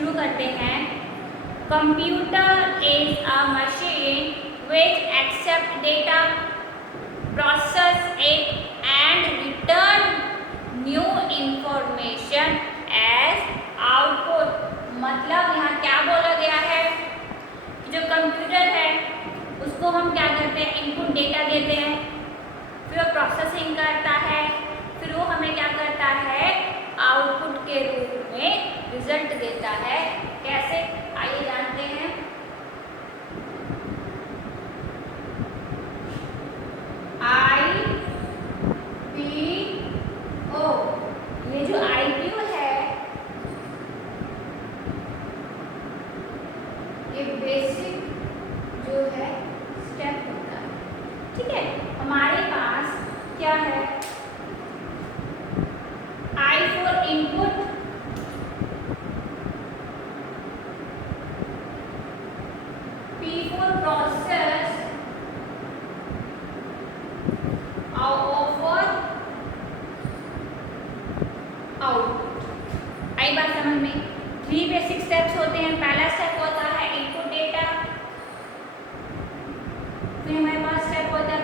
शुरू करते हैं। Computer is a machine which accept data, process it and return new information as output। मतलब यहाँ क्या बोला गया है कि जो कंप्यूटर है उसको हम क्या करते हैं, इनपुट डेटा देते हैं, फिर वो प्रोसेसिंग करता है, फिर वो हमें क्या करता है, आउटपुट के रूप में रिजल्ट देता है। कैसे, आइए जानते हैं। IPO, ये जो IPO है ये बेसिक जो है स्टेप होता है। ठीक है, हमारे पास क्या है, I for input, P for process, O for output. आई बात समझ में? 3 बेसिक स्टेप्स होते हैं। पहला स्टेप होता है इनपुट डेटा, फिर हमारे पास स्टेप होता है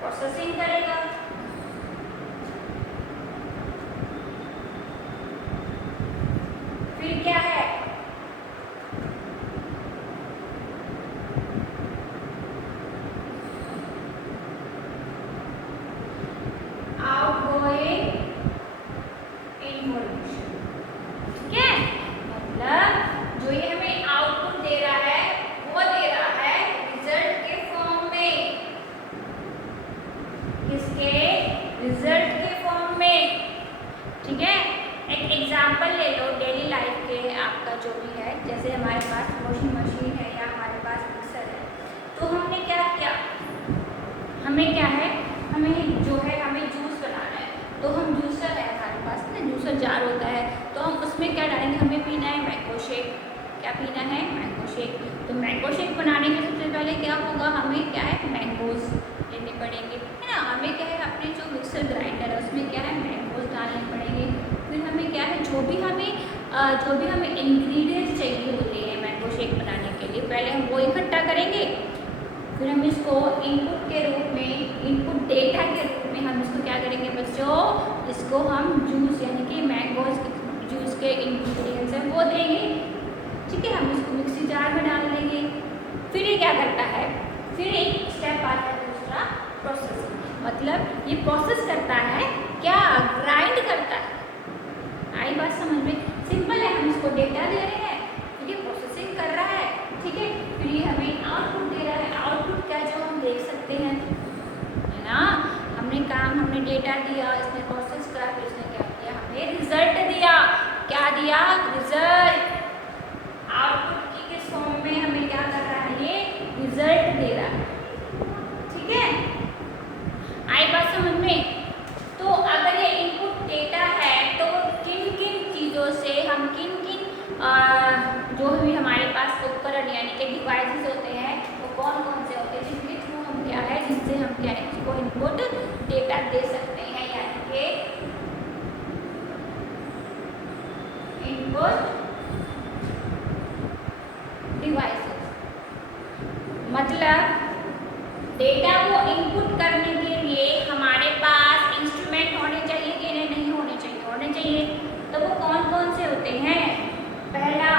प्रोसेसिंग करेगा, फिर क्या है, आउटगोइंग इंफॉर्मेशन। ठीक है, मतलब जो ये हमें आउटपुट दे रहा है वो दे रहा है रिजल्ट के फॉर्म में। किसके? रिजल्ट के फॉर्म में। ठीक है, एक एग्जांपल ले लो डेली लाइफ के, आपका जो भी है, जैसे हमारे पास वॉशिंग मशीन है या हमारे पास मिक्सर है, तो हमने क्या किया, हमें क्या है, हमें जो है हमें जूस बनाना है, तो हम जूसर है हमारे पास ना, जूसर जार होता है, तो हम उसमें क्या डालेंगे, हमें पीना है मैंगो शेक। क्या पीना है? Mango shake. तो मैंगो शेक बनाने के सबसे पहले क्या होगा, हमें क्या है, मैंगोज लेने पड़ेंगे, है ना। हमें क्या है, अपने जो मिक्सर ग्राइंडर है उसमें क्या है, मैंगोज डालने पड़ेंगे। फिर हमें क्या है, जो भी हमें इंग्रेडिएंट्स चाहिए होते हैं मैंगो शेक बनाने के लिए, पहले हम वो इकट्ठा करेंगे, फिर हम इसको इनपुट के रूप में, इनपुट डेटा के रूप में हम इसको क्या करेंगे बच्चों, इसको हम जूस यानी कि मैंगोज जूस के इंग्रेडिएंट्स हैं वो देंगे। ठीक है, हम इसको मिक्सी जार में डाल देंगे। फिर ये क्या करता है, फिर एक स्टेप आता है दूसरा, प्रोसेसिंग। मतलब ये प्रोसेस करता है, क्या, ग्राइंड करता है। आई बात समझ में? सिंपल है, हम इसको डेटा दे रहे हैं, फिर ये प्रोसेसिंग कर रहा है। ठीक है, फिर ये हमें आउटपुट दे रहा है। आउटपुट क्या, जो हम देख सकते हैं, है ना। हमने डेटा दिया, इसने प्रोसेस करा, फिर इसने क्या किया, हमें रिजल्ट दिया। क्या दिया? रिजल्ट। आउटपुट की किस फॉर्म में हमें क्या कर रहा है, ये रिजल्ट दे रहा है। ठीक है, आई बात समझ में? तो अगर ये इनपुट डेटा है तो किन किन चीज़ों से हम जो भी हमारे पास उपकरण यानी कि डिवाइसेस होते हैं वो कौन कौन से होते हैं, जिनके थ्रू हम क्या है, जिससे हम क्या है, इसको इनपुट डेटा दे सकते हैं, यानी कि इनपुट डिवाइसेस। मतलब डेटा को इनपुट करने के लिए हमारे पास इंस्ट्रूमेंट होने चाहिए कि नहीं होने चाहिए? होने चाहिए। तो वो कौन कौन से होते हैं? पहला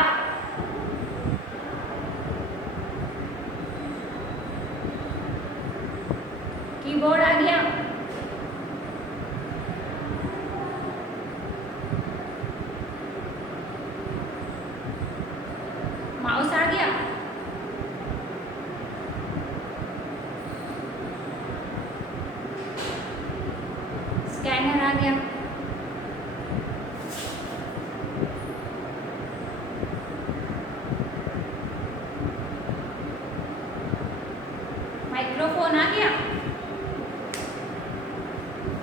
कीबोर्ड आ गया, माउस आ गया, स्कैनर आ गया, माइक्रोफोन आ गया।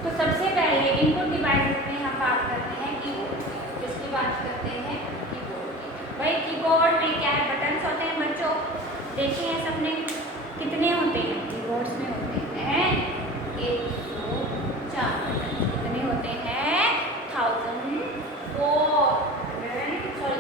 तो सबसे पहले इनपुट डिवाइसेस में हम बात करते हैं कीबोर्ड की। किसकी बात करते हैं? कीबोर्ड की। भाई कीबोर्ड में क्या है, बटन्स होते हैं बच्चों, देखे हैं सबने, कितने होते हैं कीबोर्ड्स में? होते हैं 104 बटन। कितने होते हैं? 1004, सॉरी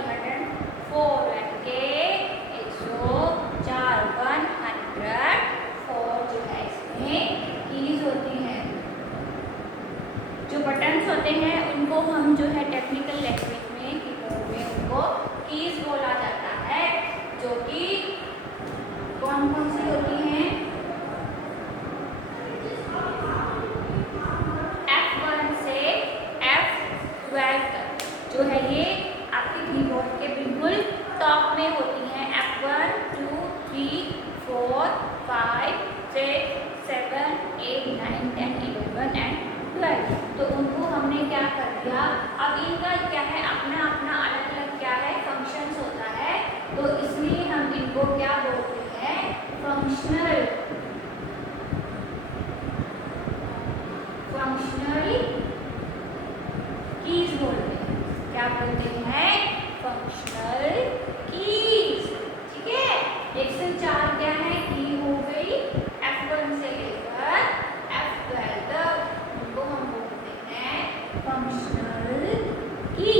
फंक्शनल कीज बोलते हैं। क्या बोलते हैं? Functional keys. ठीक है, 104 क्या है? की हो गई F1 से लेकर F12 तक, उनको हम बोलते हैं फंक्शनल की।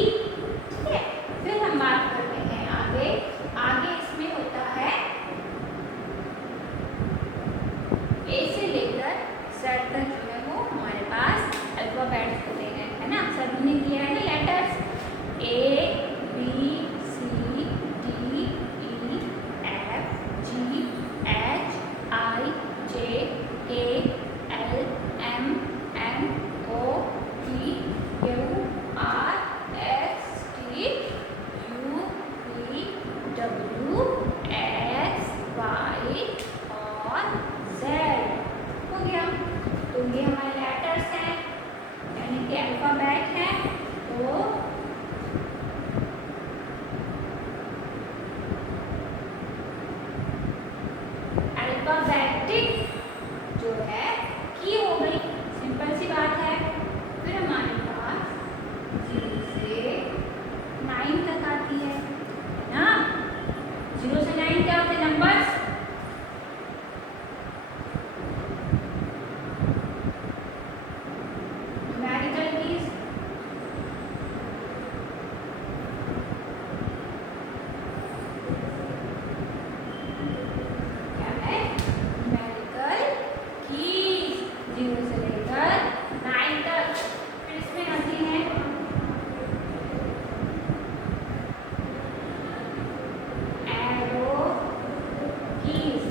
ठीक है, फिर हम बात करते हैं आगे। आगे इसमें होता है ए से लेकर Z तक जो है वो हमारे पास अल्फाबेट्स होते हैं, है ना। सभी ने किया है ना letters, A B C D E F G H I J K L M N O P Q R S T U V W X Y और Z। हो गया, तो ये हमारे लेटर्स हैं, यानी कि अल्फाबेट है। तो अल्फाबेटिक जो है की हो गई, सिंपल सी बात है। फिर हमारे पास 0 से 9 तक आती है ना। 0 से 9 क्या होते हैं? नंबर्स। Numerical keys. क्या है? न्यूमेरिकल कीज 0 से लेकर 9 तक। फिर इसमें आती है एरो कीज,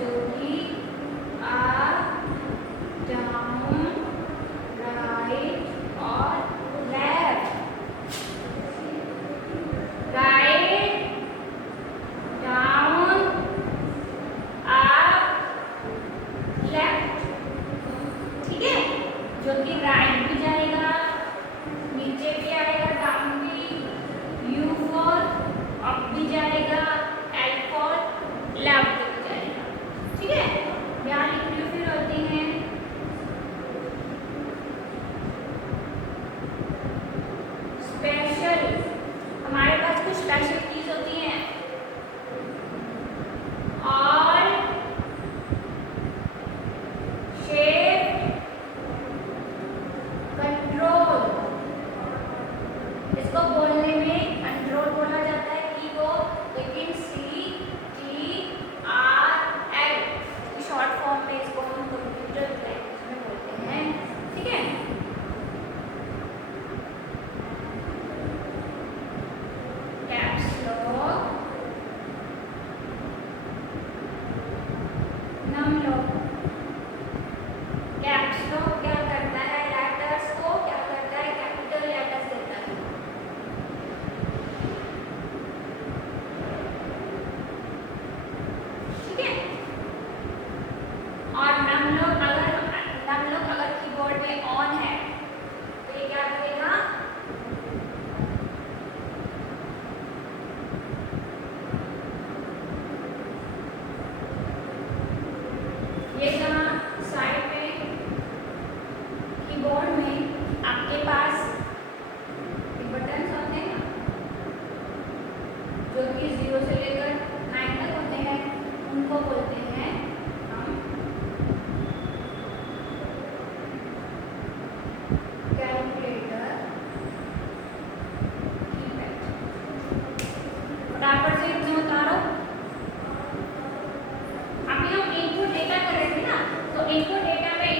जो कि अप, डाउन, राइट और left. Right, down, up, left. ठीक है, जो कि राइट भी जाएगा, नीचे भी आएगा, डाउन भी, यू फॉर अप भी जाएगा, एल फॉर लेफ्ट भी जाएगा। ठीक है, यहाँ लिख रही हूँ। फिर होती हैं स्पेशल। हमारे पास कुछ स्पेशल कीज होती हैं। All, shape, control. इसको बोलने में कंट्रोल बोला जाता है की को, लेकिन CTRL शॉर्ट फॉर्म में इसको हम कंप्यूटर लैंग्वेज में बोलते हैं। ठीक है, caps lock, num lock. Caps lock क्या करता है? लेटर्स को क्या करता है? कैपिटल लेटर्स देता है। ठीक है, और नम लॉक अगर कीबोर्ड में ऑन है तो ये क्या करेगा? ये जहाँ साइड में कीबोर्ड में आपके पास बटन होते हैं ना, जो कि 0 से लेकर 9 तक होते हैं, उनको बोलते हैं हम कैलकुलेटर कीपैड। फटाफट से इसमें उतारो। अभी हम इनपुट डेटा कर रहे थे ना, तो इनपुट डेटा में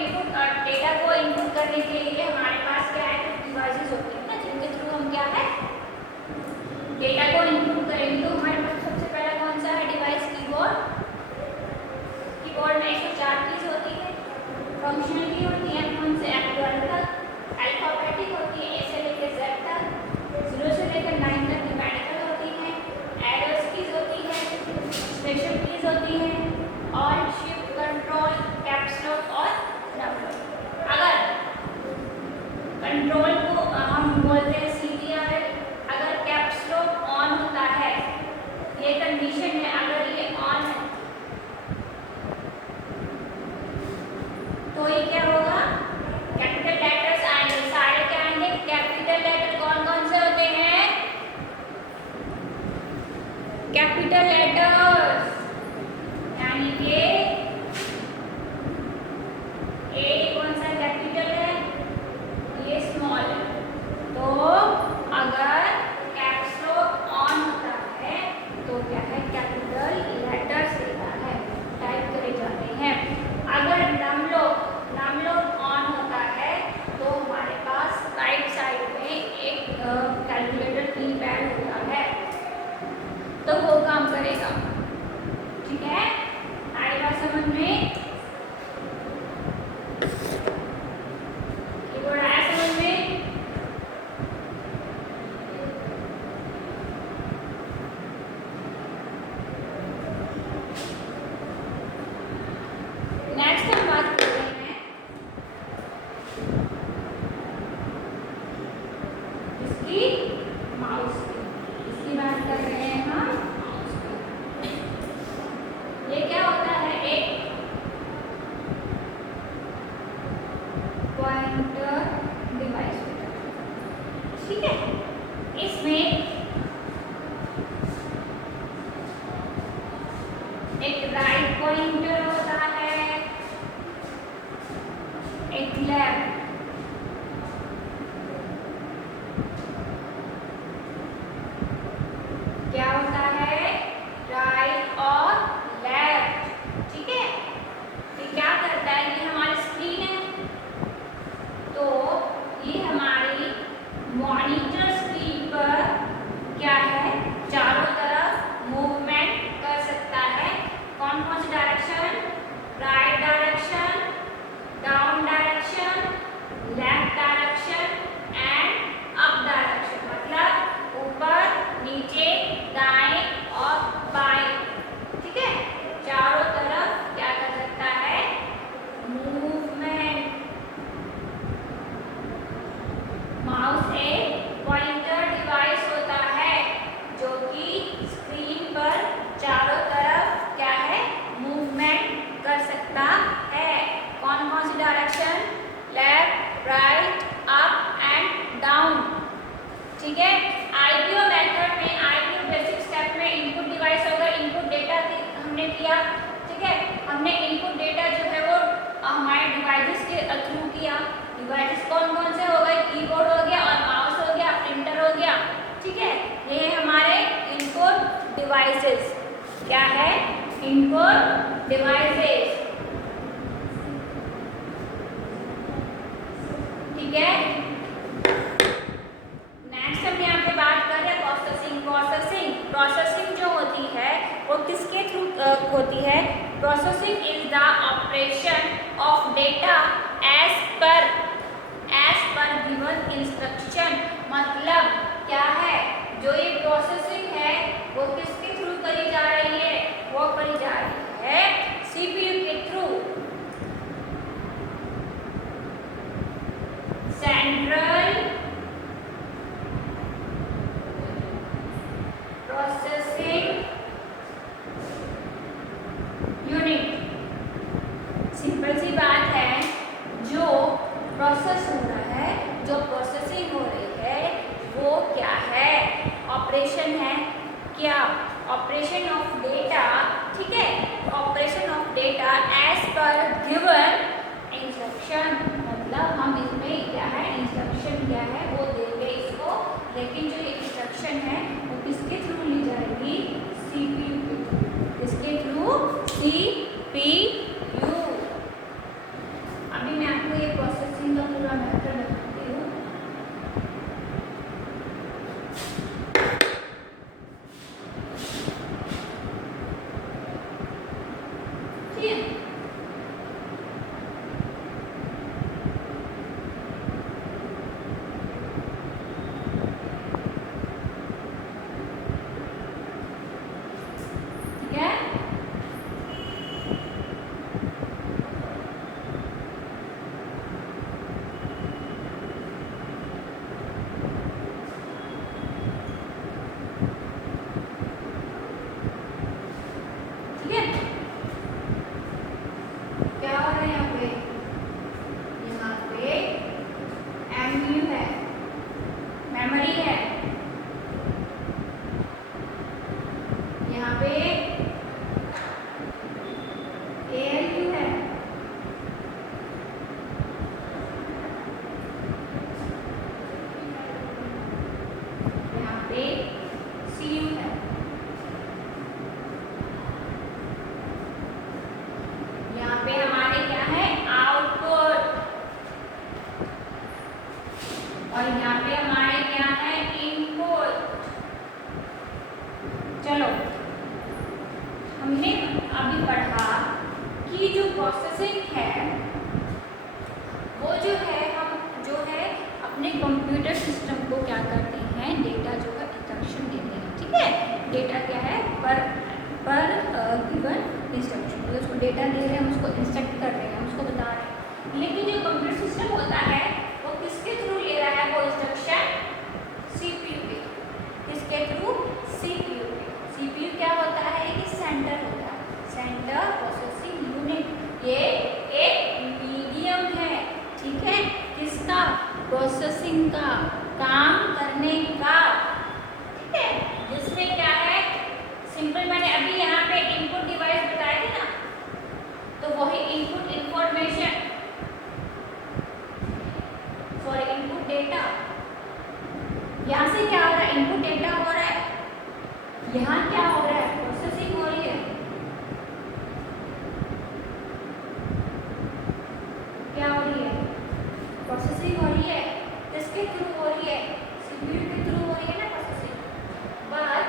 डेटा को इनपुट करने के लिए हमारे पास क्या है? डिवाइसेस होते हैं ना, जिनके थ्रू हम क्या है डेटा को इनपुट करेंगे। तो हमारे पास सबसे पहला कौन सा है डिवाइस? कीबोर्ड। कीबोर्ड में 104 कीज होती है। फंक्शनल की होती है F1 से F12 तक। अल्फाबेटिक होती है A से लेकर Z तक। 0 से लेकर 9 तक न्यूमेरिकल होती है। एरोस कीज कैपिटल लेटर्स, यानी कि ए कौन सा कैपिटल है, ये स्मॉल है। तो अगर कैप्स लॉक ऑन होता है तो क्या है, कैपिटल लेटर्स लेता है, टाइप करे जाते हैं। अगर नम लॉक ऑन होता है तो हमारे पास राइट साइड में एक कैलकुलेटर कीपैड होता है, तो वो काम करेगा। ठीक है, आई बात समझ में? कीबोर्ड आया समझ में? नेक्स्ट हम बात कर रहे हैं इसकी माउस की, इसकी बात कर रहे हैं हम माउस की। ये क्या होता है, एक पॉइंटर डिवाइस होता है। ठीक है, इसमें एक राइट पॉइंटर होता है, एक लेफ्ट, क्या होता है, राइट और लेफ्ट। ठीक है, ये क्या करता है, ये हमारी स्क्रीन है, तो ये हमारी मॉनिटर स्क्रीन पर क्या है, चारों तरफ मूवमेंट कर सकता है। कौन कौन सी direction, right direction, down direction, left direction and up direction, मतलब ऊपर, नीचे, दाएं और बाएं। ठीक है, चारों तरफ क्या कर सकता है, मूवमेंट। माउस एक पॉइंटर डिवाइस होता है जो कि स्क्रीन पर चारों तरफ क्या है, मूवमेंट कर सकता है। कौन कौन सी direction, left, right, up and down. ठीक है, आईपीओ मेथड में, आईपीओ बेसिक स्टेप में इनपुट डिवाइस होगा, इनपुट डेटा हमने किया। ठीक है, हमने इनपुट डेटा जो है वो हमारे डिवाइसेस के थ्रू किया। डिवाइसेस कौन कौन से हो गए, कीबोर्ड हो गया और माउस हो गया, प्रिंटर हो गया। ठीक है, ये हमारे इनपुट डिवाइसेस, क्या है, इनपुट डिवाइसेस। ठीक है, नेक्स्ट हम यहाँ पे बात कर रहे हैं प्रोसेसिंग। प्रोसेसिंग जो होती है वो किसके थ्रू होती है, processing is the operation of data as per given instruction. मतलब क्या है, जो ये प्रोसेसिंग है वो किसके थ्रू करी जा रही है, वो करी जा रही है सीपीयू के through, central processing unit. Simple सी बात है, जो प्रोसेस हो रहा है, जो प्रोसेसिंग हो रही है वो क्या है, ऑपरेशन है। क्या, ऑपरेशन ऑफ डेटा। ठीक है, operation of data as per given instruction, मतलब हम इसमें क्या है, इंस्ट्रक्शन क्या है वो देंगे इसको, लेकिन जो ये इंस्ट्रक्शन है वो किसके थ्रू ली जाएगी, सीपीयू के थ्रू। किसके थ्रू, सीपीयू। अभी मैं आपको ये प्रोसेसिंग का पूरा मेथड बताती हूँ। ठीक है, सीयू है। यहाँ पे हमारे क्या है आउटपुट, और यहाँ पे हमारे क्या है इनपुट। चलो हमने अभी पढ़ा कि जो प्रोसेसिंग है वो जो है हम जो है अपने कंप्यूटर सिस्टम को क्या करते हैं, डेटा जो है इंस्ट्रक्शन देते हैं। ठीक है, डेटा क्या है पर गिवन इंस्ट्रक्शन, तो उसको डेटा दे रहे हैं, हम उसको इंस्ट्रक्ट कर रहे हैं, हम उसको बता रहे हैं। लेकिन जो कंप्यूटर सिस्टम होता है वो किसके थ्रू ले रहा है वो इंस्ट्रक्शन, सीपीयू पे। किसके थ्रू, सीपीयू पे। सीपीयू क्या होता है, एक सेंटर होता है, सेंटर प्रोसेसिंग यूनिट। ये एक मीडियम है, ठीक है, किसका, प्रोसेसिंग का, काम करने का। ठीक है, जिसमें क्या है सिंपल, मैंने अभी यहाँ पे इनपुट डिवाइस बताए थे ना, तो वही input information, sorry input data, यहाँ से क्या हो रहा है, इनपुट डेटा हो रहा है, यहाँ क्या हो रहा है, प्रोसेसिंग हो रही है। क्या हो रही है, प्रोसेसिंग हो रही है। किसके थ्रू हो रही है, सीपीयू के थ्रू हो रही है ना प्रोसेसिंग। बट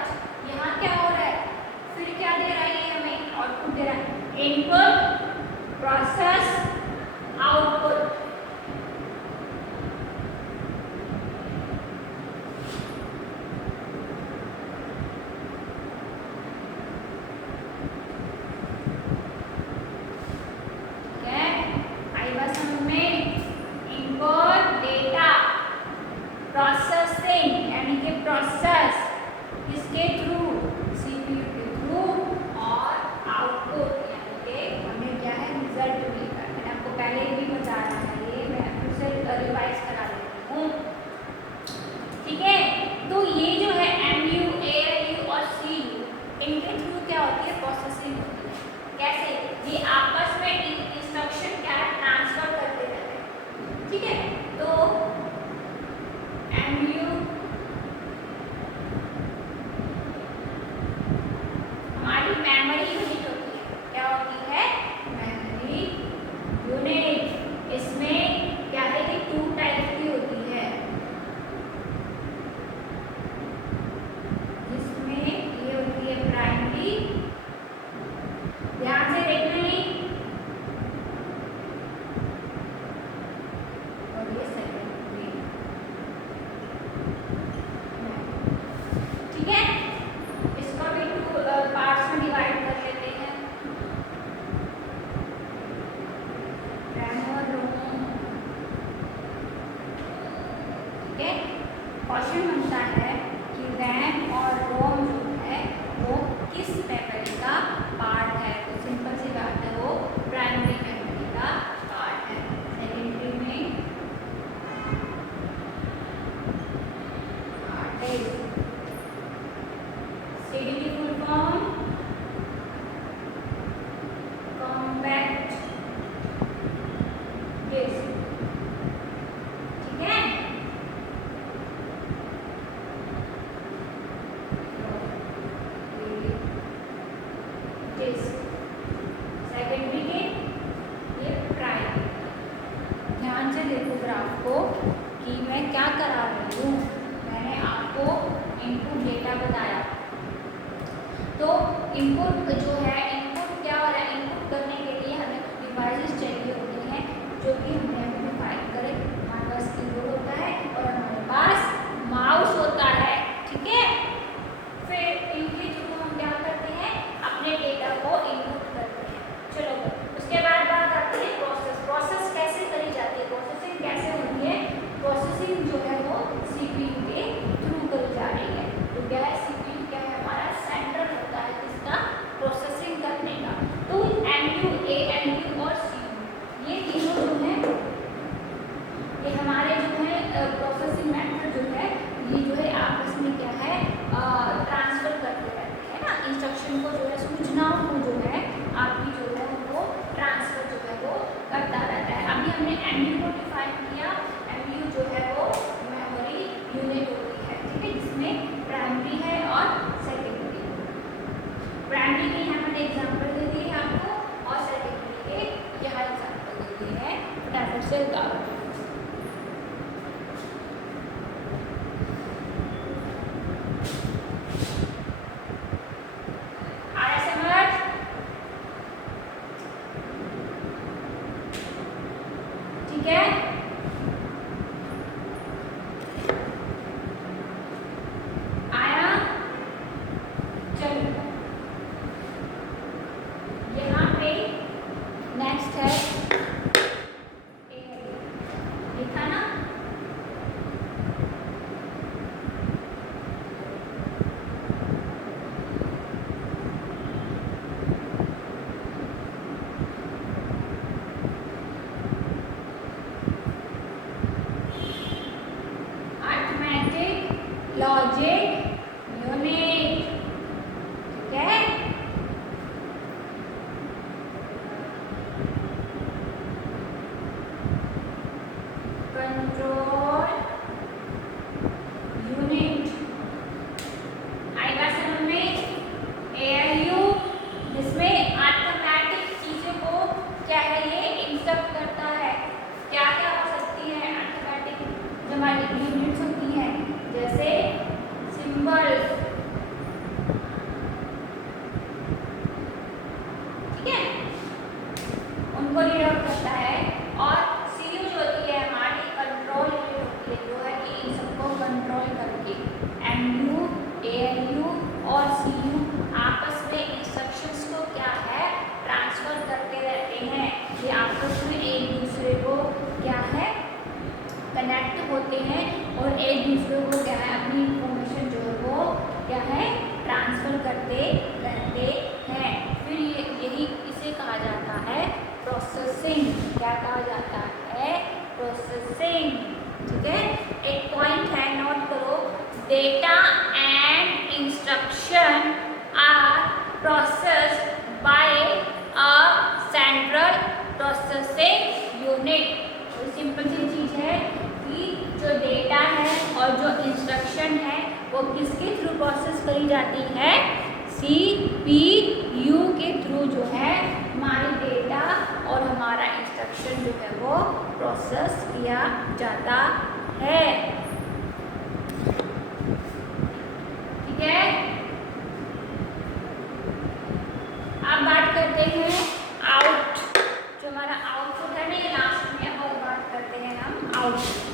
यहाँ क्या हो रहा है, फिर क्या दे रहा है ये हमें, आउटपुट दे रहा है, इनपुट प्रोसेस आउटपुट। प्रोसेसिंग यानी कि प्रोसेस किसके थ्रू, सीपीयू के थ्रू, और आउटपुट यानी कि हमें क्या है रिजल्ट मिलेगा। मैंने आपको पहले भी बताया है, ये मैं फिर से रिवाइज करा देती हूँ। ठीक है, तो ये जो है एमयू, एएलयू और सीयू, इनके थ्रू क्या होती है, प्रोसेसिंग होती है। कैसे, ये आपस में इंस्ट्रक्शन क्या है ट्रांसफर करते रहते हैं। ठीक है, तो एमयू हमारी मेमोरी यूनिट होती है। क्या होती है, मेमोरी यूनिट। इसमें क्या है कि 2 टाइप की होती है, जिसमें ये होती है प्राइमरी, ध्यान से देखना ही, और ये सेकेंडरी। ठीक है, इसको भी 2 पार्ट्स में डिवाइड कर लेते हैं, रैम और रोम। ठीक है, क्वेश्चन बनता है कि रैम और रोम जो है वो किस मेमोरी का पार्ट है, तो सिंपल सी बात है वो प्राइमरी मेमोरी का पार्ट है। सेकेंडरी में पार्ट है सीडी की फुल फॉर्म कॉम्पैक्ट डिस्क। ठीक है, डिस्क सेकेंडरी के, ये प्राइमरी। ध्यान से देखो ग्राफ को कि मैं क्या करा रही हूँ। मैंने आपको इनपुट डेटा बताया, तो इनपुट जो है, इनपुट क्या हो रहा है, इनपुट करने के लिए हमें कुछ डिवाइसेस चाहिए होते हैं जो कि हमने अभी डिफाइन करे। हमारे पास कीबोर्ड होता है और हमारे पास माउस होता है। ठीक है, फिर इनके थ्रू हम क्या करते हैं, अपने डेटा को इनपुट करते हैं। चलो, उसके बाद बात आती है प्रोसेस। प्रोसेस कैसे करी जाती है, प्रोसेसिंग कैसे होती है, प्रोसेसिंग जो है वो सीपीयू के थ्रू करी जा रही है। तो क्या है, सीपीयू क्या है, हमारा सेंटर होता है किसका, प्रोसेसिंग करने का। तो एमयू, एएलयू और सीयू, ये तीनों जो है ये हमारे जो है प्रोसेसिंग मेथड जो है, ये जो है आपस में क्या है ट्रांसफर करते रहते हैं ना, इंस्ट्रक्शन को जो है, सूचनाओं को जो है आपकी जो है वो ट्रांसफर जो है वो करता रहता है। अभी हमने एमयू को डिफाइन किया। एमयू जो है वो मेमोरी यूनिट होती है, ठीक है, जिसमें प्राइमरी है और प्राइमरी के यहाँ मैंने एग्जाम्पल दे दिए आपको और सेकेंडरी के यहाँ एग्जाम्पल दे दिए हैं, फटाफट से उतारो। ठीक है, आया। चलो यहाँ पे नेक्स्ट है लिखा ना, लॉजिक यूनिट। ठीक है, कंट्रोल यूनिट आएगा समझ में। एएलयू जिसमें अर्थमेटिक चीजों को क्या है ये इंस्ट्रक्ट करता है। क्या क्या हो सकती है अर्थमेटिक जो हमारी यूनिट्स होती हैं, जैसे सिंबल्स, ठीक है, उनको डिनोट करता है। और सीयू जो होती है हमारी कंट्रोल यूनिट होती है, जो है कि इन सबको कंट्रोल करके एमयू, एएलयू और सीयू आपस में इंस्ट्रक्शंस को क्या है ट्रांसफर करते रहते हैं। ये आपस में एक दूसरे को क्या है कनेक्ट होते हैं और एक दूसरे को क्या है अपनी इंफॉर्मेशन जो है वो क्या है ट्रांसफर करते रहते हैं। फिर यही इसे कहा जाता है प्रोसेसिंग। क्या कहा जाता है? प्रोसेसिंग। ठीक है, एक पॉइंट है नोट करो, data and instruction are processed by a central processing unit. Simple सी चीज है कि जो डेटा है और जो इंस्ट्रक्शन है वो किसके थ्रू प्रोसेस करी जाती है? CPU के थ्रू जो है हमारी डेटा और हमारा इंस्ट्रक्शन जो है वो प्रोसेस किया जाता है। ठीक है, अब बात करते हैं आउट। जो हमारा आउटपुट है ना ये लास्ट में, और बात करते हैं हम आउटपुट।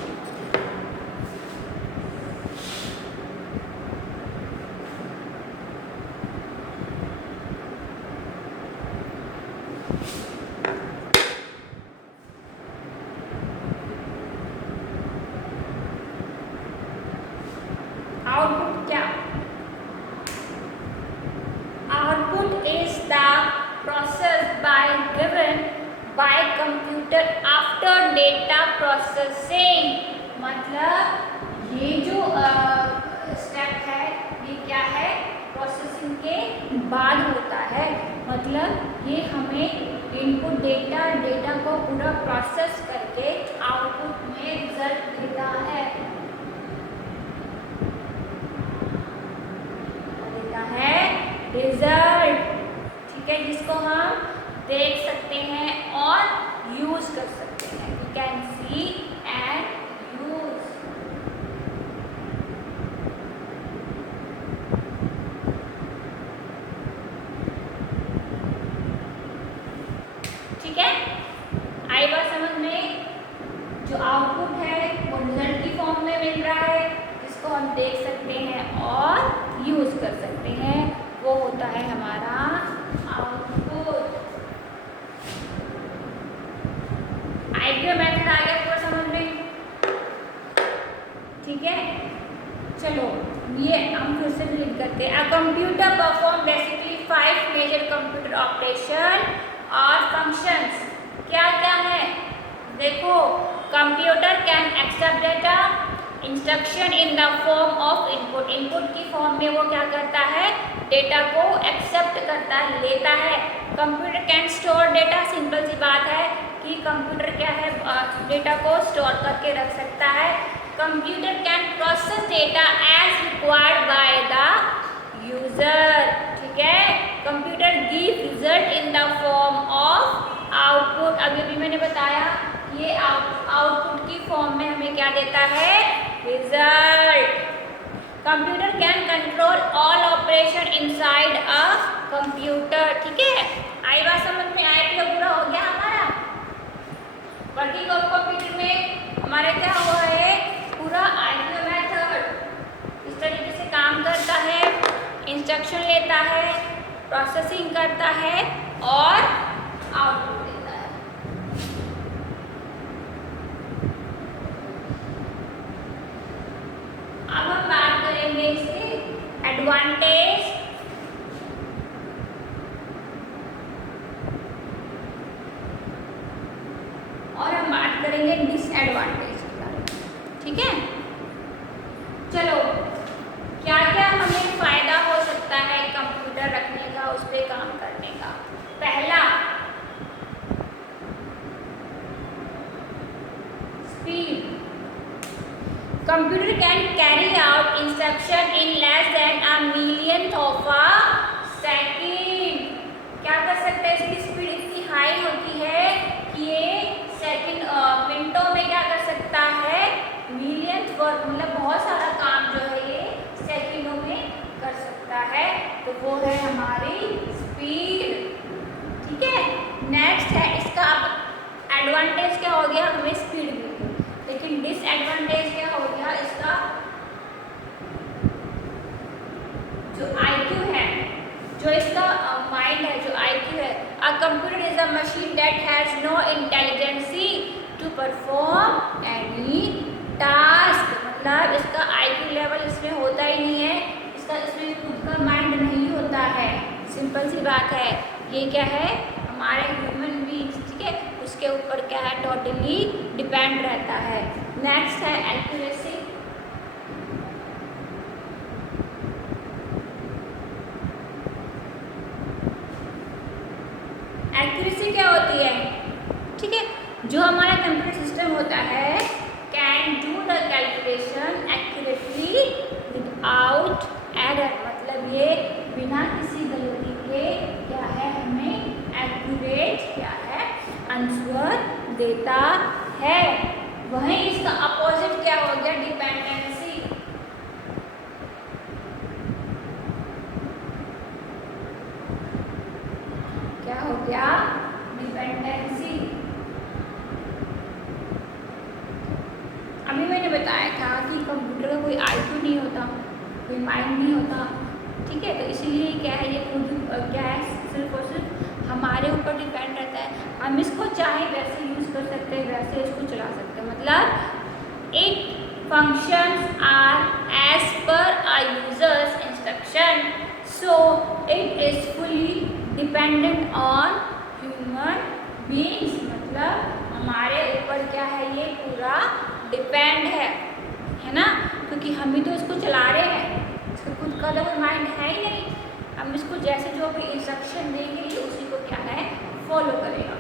आउटपुट क्या? Output is the process given by computer after data processing। मतलब ये जो स्टेप है ये क्या है प्रोसेसिंग के बाद होता है। मतलब ये हमें इनपुट डेटा को पूरा प्रोसेस करके आउटपुट में रिजल्ट देता है। देता है रिजल्ट। ठीक है, जिसको हम देख सकते हैं और यूज कर सकते हैं। You can see and use. ठीक है, आई बात समझ में। जो आउटपुट है वो रिजल्ट की फॉर्म में मिल रहा है, जिसको हम देख सकते हैं और यूज कर सकते हैं, वो होता है हमारा आउटपुट। आइडिया मेथड आ गया पूरा समझ में। ठीक है, चलो ये हम फिर से रीड करते हैं। A computer perform basically 5 major computer operation और फंक्शंस। क्या क्या है देखो, computer can accept data instruction in the form of input. Input की फॉर्म में वो क्या करता है डेटा को एक्सेप्ट करता है, लेता है। Computer can store data. Simple सी बात है कि कंप्यूटर क्या है डेटा को स्टोर करके रख सकता है। Computer can process data as required by the user. ठीक है, result in the form of output. अभी भी मैंने बताया ये आउटपुट की फॉर्म में हमें क्या देता है, result. Computer can control all operation inside a computer. ठीक है, आई बात समझ में, आई पूरा हो गया हमारा। वर्किंग ऑफ कंप्यूटर में हमारे क्या हुआ है, पूरा आईक्यू मेथड इस तरीके से काम करता है, इंस्ट्रक्शन लेता है, प्रोसेसिंग करता है और आउटपुट देता है। अब हम बात करेंगे इसके एडवांटेज और हम बात करेंगे डिसएडवांटेज के बारे में। ठीक है, चलो क्या क्या हमें फायदा हो सकता है कंप्यूटर रखने का, उस पर काम करने का। पहला, speed. Computer can carry out instruction in less than a millionth of a second. क्या कर सकते हैं, इसकी स्पीड इतनी हाई होती है कि ये सेकंड मिनटों में क्या कर सकता है, मिलियंथ वर्क, मतलब बहुत सारा काम जो है ये सेकंडों में कर सकता है। तो वो है हमारी स्पीड। ठीक है, नेक्स्ट है इसका एडवांटेज क्या हो गया, हमें स्पीड मिल गई, लेकिन डिसएडवांटेज क्या हो गया इसका, जो आईक्यू है, जो इसका माइंड है, जो आईक्यू है। A computer is a machine that has no intelligence to perform any task. मतलब इसका आईक्यू लेवल इसमें होता ही नहीं है, इसमें खुद का माइंड नहीं होता है। सिंपल सी बात है, ये क्या है, हमारे ह्यूमन बीइंग्स, ठीक है, उसके ऊपर क्या है, टोटली डिपेंड रहता है। नेक्स्ट है एक्यूरेसी। एक्यूरेसी क्या होती है, ठीक है, जो हमारा कंप्यूटर सिस्टम होता है can do the calculation accurately without error. मतलब ये बिना किसी गलती के क्या है, हमें एक्यूरेट क्या है, आंसर देता है। वहीं इसका अपोजिट क्या हो गया, डिपेंडेंसी। क्या हो गया, डिपेंडेंसी। अभी मैंने बताया था कि कंप्यूटर का कोई आईक्यू नहीं होता, कोई माइंड नहीं होता। ठीक है, तो इसीलिए क्या है, ये खुद क्या है, सिर्फ और सिर्फ हमारे ऊपर डिपेंड रहता है। हम इसको चाहे वैसे यूज़ कर सकते हैं, वैसे इसको चला सकते हैं। मतलब it functions are as per a user's instruction, so it is fully dependent on human beings. मतलब हमारे ऊपर क्या है, ये पूरा डिपेंड है ना, क्योंकि हम ही तो इसको चला रहे हैं, इसका खुद का तो कोई माइंड है ही नहीं। हम इसको जैसे जो भी इंस्ट्रक्शन देंगे ये उसी को क्या है, फॉलो करेगा।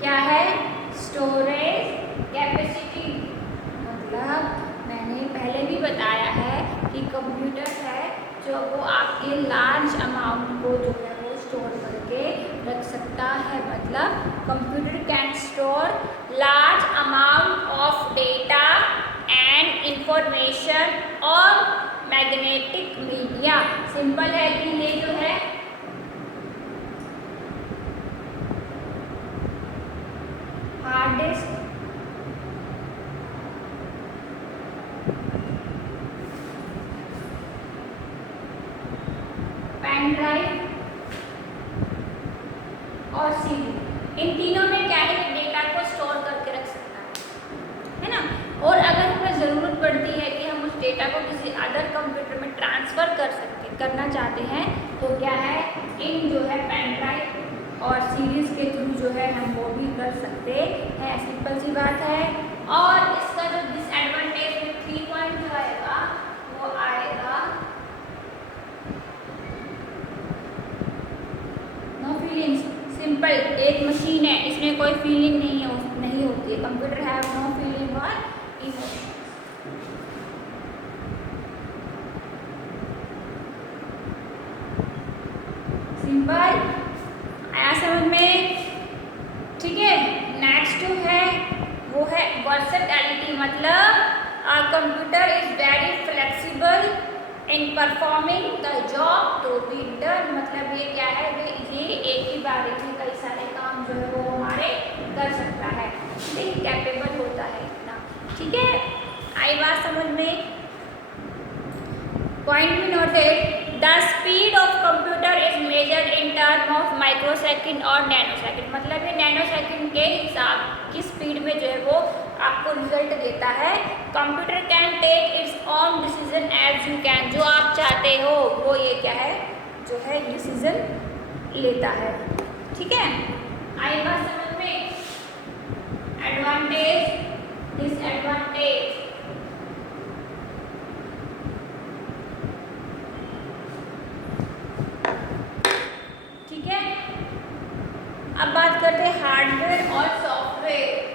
क्या है, स्टोरेज कैपेसिटी। मतलब मैंने पहले भी बताया है कि कंप्यूटर है जो वो आपके लार्ज अमाउंट को जो है वो स्टोर करके रख सकता है। मतलब computer can store large amount of data and information और मैग्नेटिक मीडिया। सिंपल है कि ये जो है हार्ड डिस्क, पेन ड्राइव और सीडी, इन तीनों में क्या है, डेटा को स्टोर करके रख सकता है ना। और अगर हमें ज़रूरत पड़ती है कि हम उस डेटा को किसी अदर कंप्यूटर में ट्रांसफ़र करना चाहते हैं, तो क्या है, इन जो है पेन ड्राइव और सीरीज़ के थ्रू जो है हम वो भी कर सकते हैं। सिंपल सी बात है। और इसका जो डिसएडवांटेज में 3 पॉइंट जो आएगा वो आएगा नो फीलिंग्स। सिंपल एक मशीन है, इसमें कोई फीलिंग नहीं होती है। कंप्यूटर हैव नो फीलिंग और इमोशन। सिंपल आया समझ में? ठीक है। नेक्स्ट जो है वो है वर्सेटिलिटी, मतलब computer is very flexible in performing the job to be done. मतलब ये क्या है, ये एक ही बार में कई सारे काम जो है वो हमारे कर सकता है, ठीक, कैपेबल होता है इतना। ठीक है, आई बात समझ में? पॉइंट भी noted, the speed of computer is measured in term of microsecond और नैनोसेकंड। मतलब ये नैनोसेकंड के हिसाब की स्पीड में जो है वो आपको रिजल्ट देता है। Computer can take its own decision as you can. जो आप चाहते हो वो ये क्या है, जो है डिसीजन लेता है। ठीक है, आई बात समझ में? Advantage, disadvantage. ठीक है, अब बात करते हैं हार्डवेयर और सॉफ्टवेयर।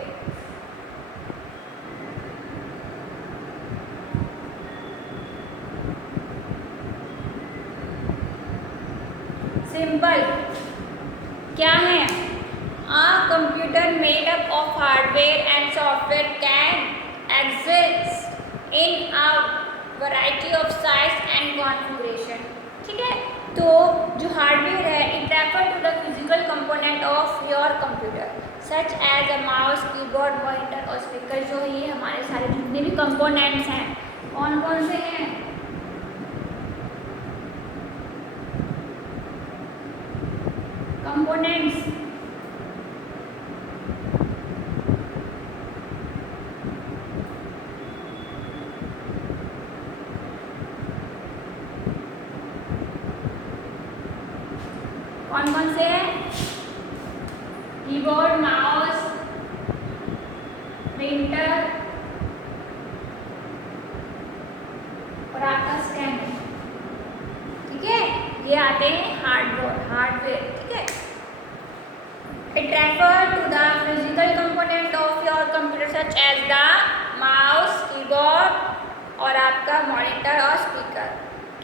सिंपल क्या है, a computer made up of hardware and software can exist in a variety of size and configuration। ठीक है, तो जो हार्डवेयर है it refer to the physical component of your computer such as a mouse, keyboard, monitor और speaker. जो ये हमारे सारे जितने भी कंपोनेंट्स हैं, कौन कौन से हैं? कंपोनेंट्स, कौन कौन से हैं? कीबोर्ड, माउस, प्रिंटर और आपका स्कैनर। ठीक है, ये आते हैं हार्डवेयर। ठीक है, it refer to the physical component of your computer such as the mouse, keyboard और आपका मॉनिटर और स्पीकर।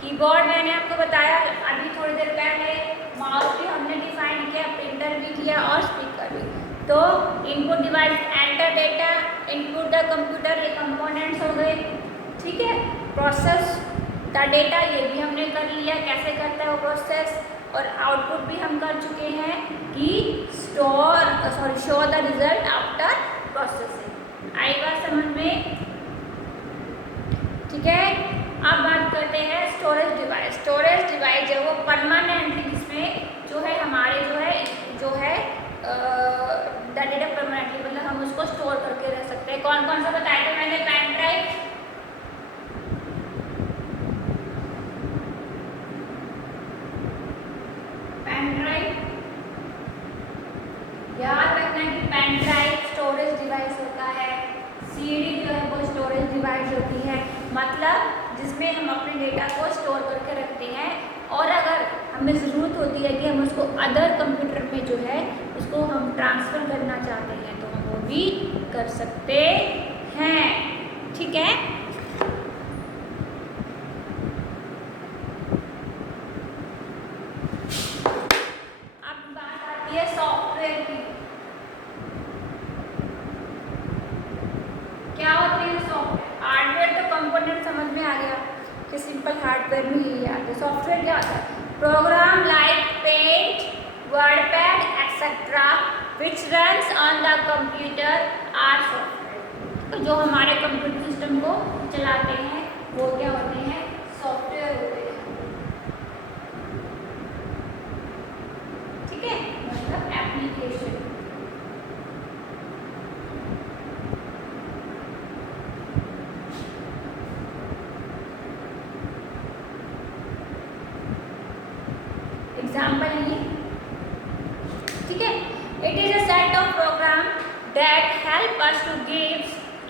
कीबोर्ड मैंने आपको बताया अभी थोड़ी देर पहले, माउस भी हमने डिफाइन किया, प्रिंटर भी किया और स्पीकर भी। तो input device enter data, input the computer, ये कंपोनेंट्स हो गए। ठीक है, प्रोसेस द डेटा, ये भी हमने कर लिया, कैसे करता है वो प्रोसेस। और आउटपुट भी हम कर चुके हैं कि show the result after processing. आई बात समझ में? ठीक है, अब बात करते हैं स्टोरेज डिवाइस। स्टोरेज डिवाइस जो वो परमानेंटली, जिसमें जो है हमारे जो है डेटा परमानेंटली, मतलब हम उसको स्टोर करके रख सकते हैं। कौन कौन सा बताया था मैंने? पेन ड्राइव, पेन ड्राइव, याद रखना कि पेन ड्राइव स्टोरेज डिवाइस होता है। सीडी जो है वो स्टोरेज डिवाइस होती है, मतलब जिसमें हम अपने डेटा को स्टोर करके रखते हैं। और अगर हमें ज़रूरत होती है कि हम उसको अदर कंप्यूटर में जो है उसको हम ट्रांसफ़र करना चाहते हैं तो हम वो भी कर सकते हैं। ठीक है, अब बात आती है सॉफ्टवेयर की। क्या होते हैं सॉफ्टवेयर? हार्डवेयर तो कंपोनेंट समझ में आ गया कि सिंपल हार्डवेयर में यही आते हैं। सॉफ्टवेयर क्या होता है? Program like Paint, WordPad etcetera which runs on the computer are software. तो जो हमारे कंप्यूटर सिस्टम को चलाते हैं वो क्या होते हैं? सॉफ्टवेयर होते हैं। ठीक है, मतलब एप्लीकेशन। एग्जाम्पल है ये। ठीक है, it is a set of program that help us to give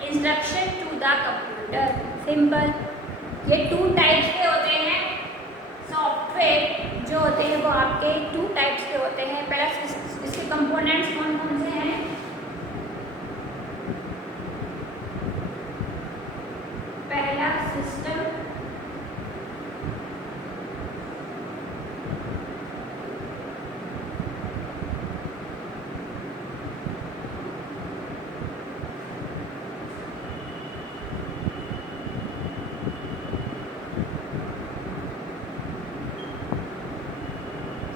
instruction to the computer. Simple, ये 2 टाइप्स के होते हैं सॉफ्टवेयर जो होते हैं, वो आपके 2 टाइप्स के होते हैं। पहला कंपोनेंट्स कौन कौन से हैं? पहला सिस्टम,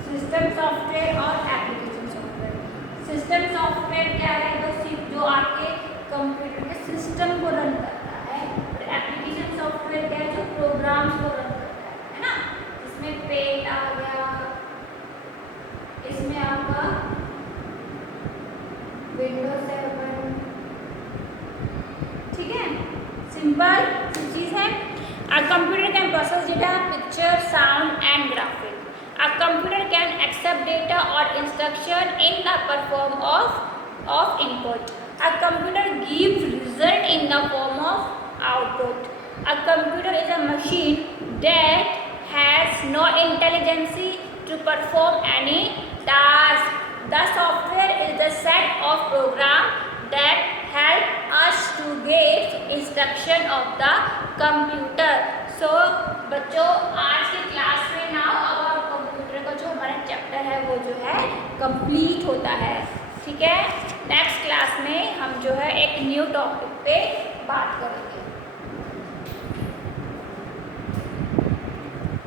सिस्टम सॉफ्टवेयर और एप्लीकेशन सॉफ्टवेयर। सिस्टम सॉफ्टवेयर क्या है? जो आपके कंप्यूटर के सिस्टम को रन करता है, और एप्लीकेशन सॉफ्टवेयर क्या है? जो प्रोग्राम्स को रन करता है ना। इसमें पेंट आ गया, इसमें आपका विंडोज 7, ठीक है, सिंपल चीज है। A computer can process data, picture, sound and graphic. A computer can accept data or instruction in the form of input. A computer gives result in the form of output. A computer is a machine that has no intelligence to perform any task. The software is the set of programs that help us to get instruction of the computer. So बच्चों, आज की class में now about computer का जो हमारा chapter है वो जो है कंप्लीट होता है, ठीक है। नेक्स्ट क्लास में हम जो है एक न्यू टॉपिक पे बात करेंगे।